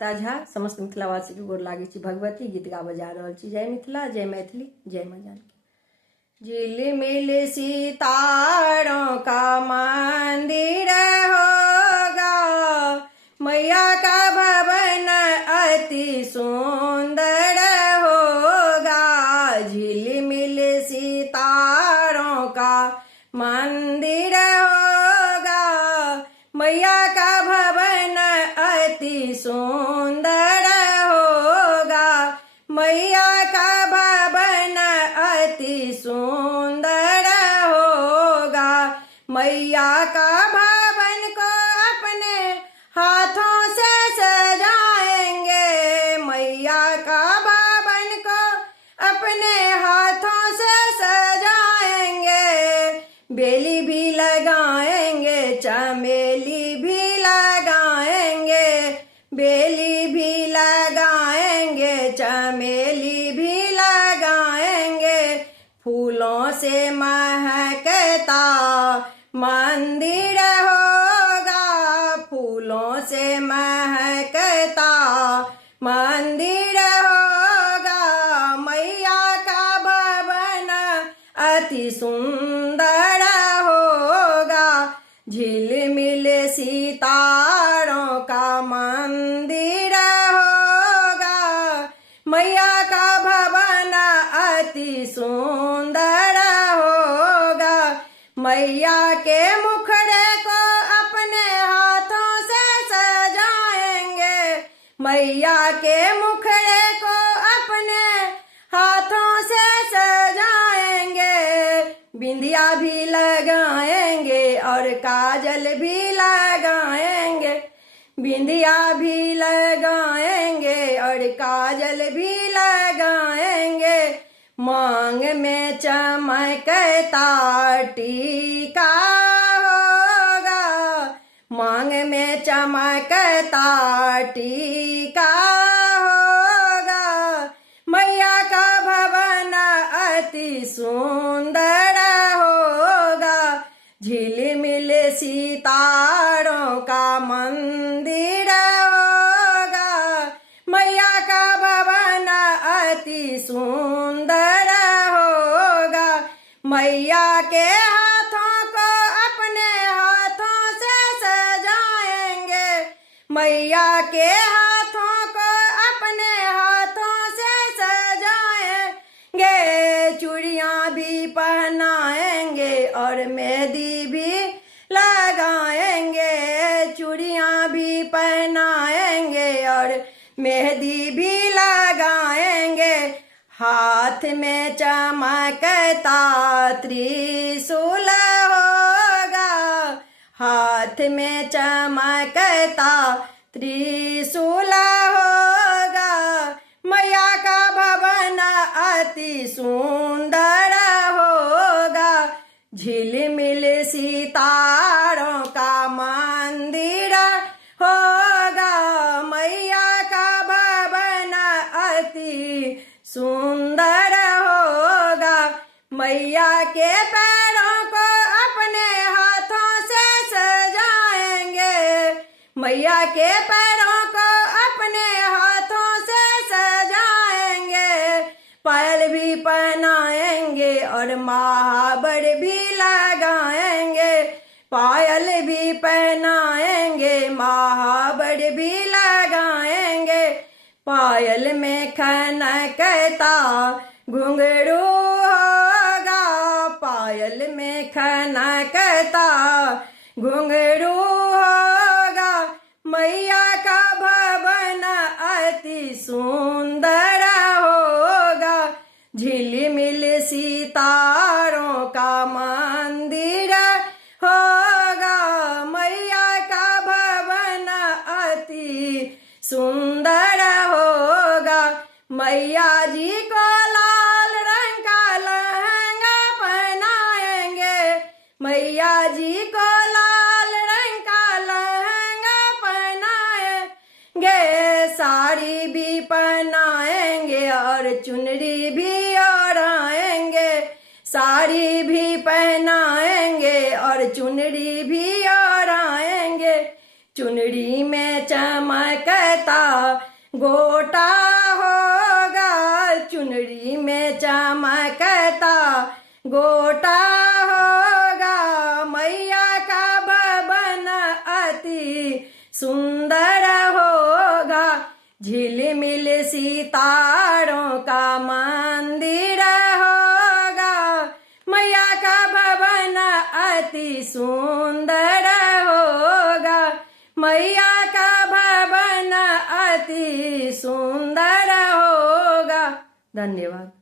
ताझा समस्त मिथिलावासी के गोर लागे छी। भगवती गीत गा बजा रहल छी। जय मिथिला, जय मैथिली, जय मां जानकी। झिलमिल सितारों का मंदिर होगा, मैया का भवन अति सुंदर होगा। झिलमिल सितारों का मंदिर होगा, मैया का भवन अति सुंदर होगा। मैया का भवन अति सुंदर होगा। मैया का भवन को अपने हाथों से सजाएंगे, मैया का भवन को अपने हाथों से सजाएंगे। बेली भी लगाएंगे, चमेली भी लगाएंगे, बेली भी लगाएंगे, चमेली भी लगाएंगे। फूलों से महकता मंदिर होगा, फूलों से महकता मंदिर होगा। मैया का भवन अति सुंदर होगा। झिलमिल सितारों का मंदिर होगा, मैया का भवन अति सुंदर होगा। मैया के मुखड़े को अपने हाथों से सजाएंगे, मैया के मुखड़े को अपने हाथों से सजाएंगे। बिंदिया भी लगाएंगे और काजल भी लगाएंगे, बिंदिया भी लगाएंगे और काजल भी लगाएंगे। मांग में चमकता टीका होगा, मांग में चमकता टीका होगा। मैया का भवन अति सुंदर होगा। झिलमिल सितारों का मंदिर होगा, मैया का भवन अति सुंदर होगा। मैया के हाथों को अपने हाथों से सजाएंगे, मैया के हाथों को अपने हाथों से सजाएंगे। चूड़ियां भी पहनाएंगे और मेहंदी भी लगाएंगे, चूड़ियां भी पहनाएंगे और मेहंदी भी लगाएंगे। हाथ में चमकता त्रिशूल होगा, हाथ में चमकता त्रिशूल होगा। मैया का भवन अति सुंदर होगा। झिलमिल सितारों का मंदिर होगा, मैया का भवन अति सुंदर होगा। मैया के पैरों को अपने हाथों से सजाएंगे, मैया के पैरों को अपने हाथों से सजाएंगे। पायल भी पहनाएंगे और महावर भी लगाएंगे, पायल भी पहनाएंगे, महावर भी लगाएंगे। पायल में खनकता घुंघरू होगा, पायल में खनकता घुंघरू होगा। मैया का भवन अति सुंदर होगा। झिलमिल सितारों का मंदिर होगा, मैया का भवन अति सुंदर होगा। मैया जी को लाल रंग का लहंगा पहनाएंगे, मैया जी को लाल रंग का लहंगा पहनाएंगे। साड़ी भी पहनाएंगे और चुनरी भी ओढ़ाएंगे, साड़ी भी पहनाएंगे और चुनरी भी ओढ़ाएंगे। चुनरी में चमकता गोटा होगा चुनरी में चमकता गोटा होगा मैया का भवन अति सुंदर होगा झिलमिल सितारों का मंदिर होगा मैया का भवन अति सुंदर होगा मैया का भवन अति सुंदर होगा। धन्यवाद।